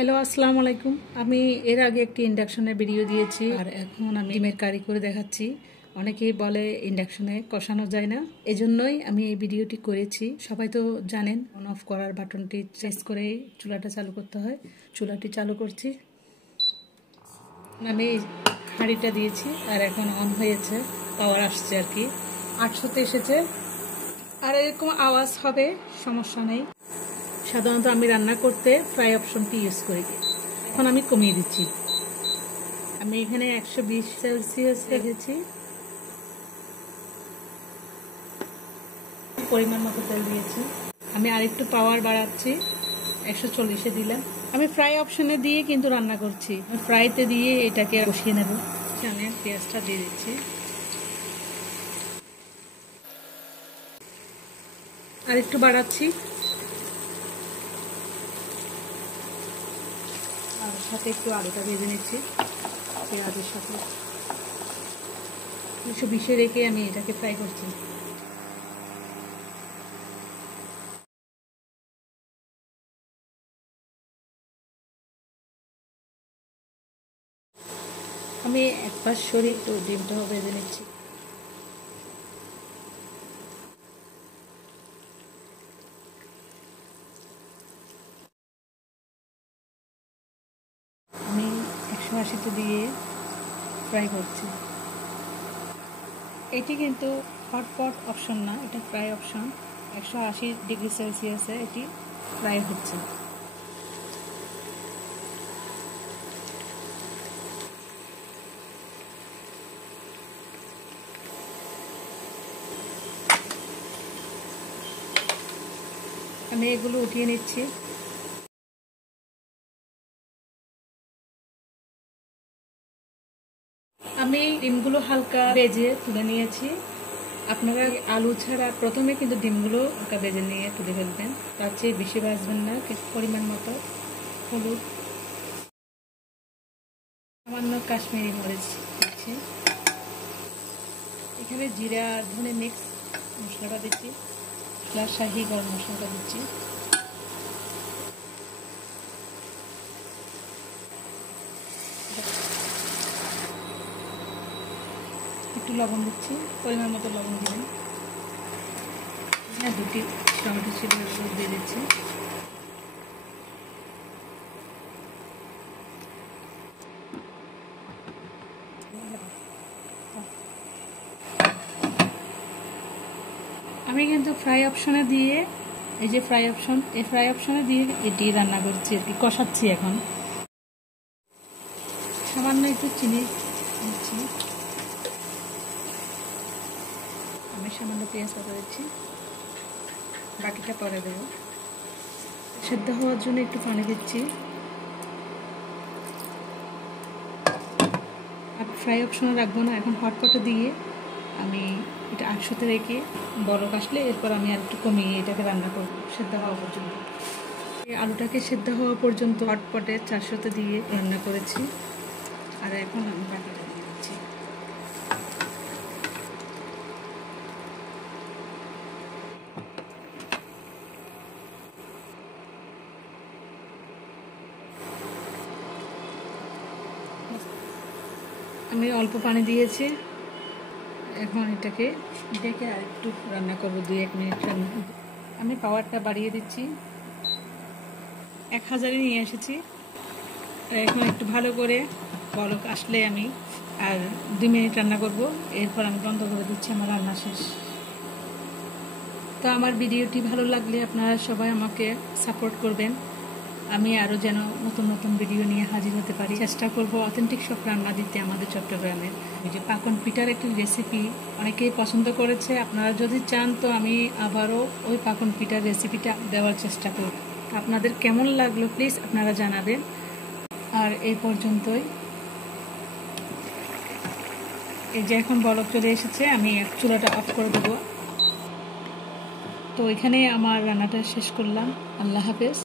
Hello আসসালামু আলাইকুম। আমি এর আগে একটি ইন্ডাকশনের ভিডিও দিয়েছি আর এখন আমি ডিমের কারি করে দেখাচ্ছি। অনেকেই বলে ইন্ডাকশনে কষানো যায় না, এজন্যই আমি এই ভিডিওটি করেছি। সবাই তো জানেন অন অফ করার বাটনটি প্রেস করে চুলাটা চালু করতে হয়। চুলাটি চালু করছি, আমি হাঁড়িটা দিয়েছি আর এখন অন হয়েছে, পাওয়ার আসছে আর কি, 800-তে এসেছে। আর এরকম আওয়াজ হবে, সমস্যা নেই। সাধারণত আমি রান্না করতে ফ্রাই অপশনটি ইউজ করি, এখন আমি কমিয়ে দিচ্ছি। আমি এখানে 120 সেলসিয়াস রেখেছি। পরিমাণ মতো তেল দিয়েছি। আমি আরেকটু পাওয়ার বাড়াচ্ছি, 140-এ দিলাম। আমি ফ্রাই অপশনে দিয়ে কিন্তু রান্না করছি, ফ্রাইতে দিয়ে এটাকে কষিয়ে নেব। আমি পেঁয়াজটা দিয়ে দিচ্ছি, আরেকটু বাড়াচ্ছি। আর সাথে একটু আলুটা ভেজে নিচ্ছি পেঁয়াজের সাথে। 220-এ রেখে আমি এটাকে ফ্রাই করছি। আমি এক পাশ সরিয়ে একটু ডিমটাও ভেজে নিচ্ছি। আমি 180-তে দিয়ে ফ্রাই করছি। এটি কিন্তু হটপট অপশন না, এটা ফ্রাই অপশন। 180 ডিগ্রি সেলসিয়াসে এটি ফ্রাই হচ্ছে। আমি এগুলো উঠিয়ে নিচ্ছি। আমি ডিমগুলো হালকা ভেজে তুলে নিয়েছি। আপনারা আলু ছাড়া প্রথমে কিন্তু ডিমগুলো হালকা ভেজে নিয়ে তুলে ফেলবেন, তার চেয়ে বেশি ভাজবেন না। পরিমাণ মতো হলুদ, সামান্য কাশ্মীরি মরিচ দিচ্ছি। এখানে জিরা ধনে মিক্স মশলাটা দিচ্ছি, শাহি গরম মশলাটা দিচ্ছি। একটু লবণ দিচ্ছি, পরিমাণ মতো লবণ দিবেন। হ্যাঁ, 2টি টমেটো ছিল দিয়ে দিচ্ছি। আমি কিন্তু ফ্রাই অপশনে দিয়ে, এই যে ফ্রাই অপশন, এই ফ্রাই অপশনে দিয়ে এটি রান্না করছি আর কি, কষাচ্ছি। এখন সামান্য একটু চিনি দিচ্ছি, আমি সামান্য পেঁয়াজ কাটা দিচ্ছি, বাকিটা পরে দেবো। সেদ্ধ হওয়ার জন্য একটু পানি দিচ্ছি। আর ফ্রাই অপশনে রাখবো না, এখন হটপটে দিয়ে আমি এটা 800-তে রেখে বরফ আসলে এরপর আমি আর একটু কমিয়ে এটাকে রান্না করব সেদ্ধ হওয়া পর্যন্ত। এই আলুটাকে সেদ্ধ হওয়া পর্যন্ত হটপটে 400-তে দিয়ে রান্না করেছি। আর এখন আমি বাকিটা দিয়ে দিচ্ছি। আমি অল্প পানি দিয়েছি, এখন এটাকে ডেকে আর একটু রান্না করবো, 2-1 মিনিট রান্না। আমি পাওয়ারটা বাড়িয়ে দিচ্ছি, 1000-এ নিয়ে এসেছি। এখন একটু ভালো করে বলক আসলে আমি আর 2 মিনিট রান্না করব, এরপর আমি বন্ধ করে দিচ্ছি। আমার রান্না শেষ। তো আমার ভিডিওটি ভালো লাগলে আপনারা সবাই আমাকে সাপোর্ট করবেন, আমি আরও যেন নতুন নতুন ভিডিও নিয়ে হাজির হতে পারি। চেষ্টা করব অথেন্টিক সব রান্না দিতে আমাদের চট্টগ্রামের। ওই যে পাকন পিঠার একটি রেসিপি অনেকেই পছন্দ করেছে, আপনারা যদি চান তো আমি আবারও ওই পাকন পিঠার রেসিপিটা দেওয়ার চেষ্টা করব। আপনাদের কেমন লাগলো প্লিজ আপনারা জানাবেন। আর এই পর্যন্তই। এই যে এখন বলক চলে এসেছে, আমি চুলাটা অফ করে দেবো। তো এখানে আমার রান্নাটা শেষ করলাম। আল্লাহ হাফেজ।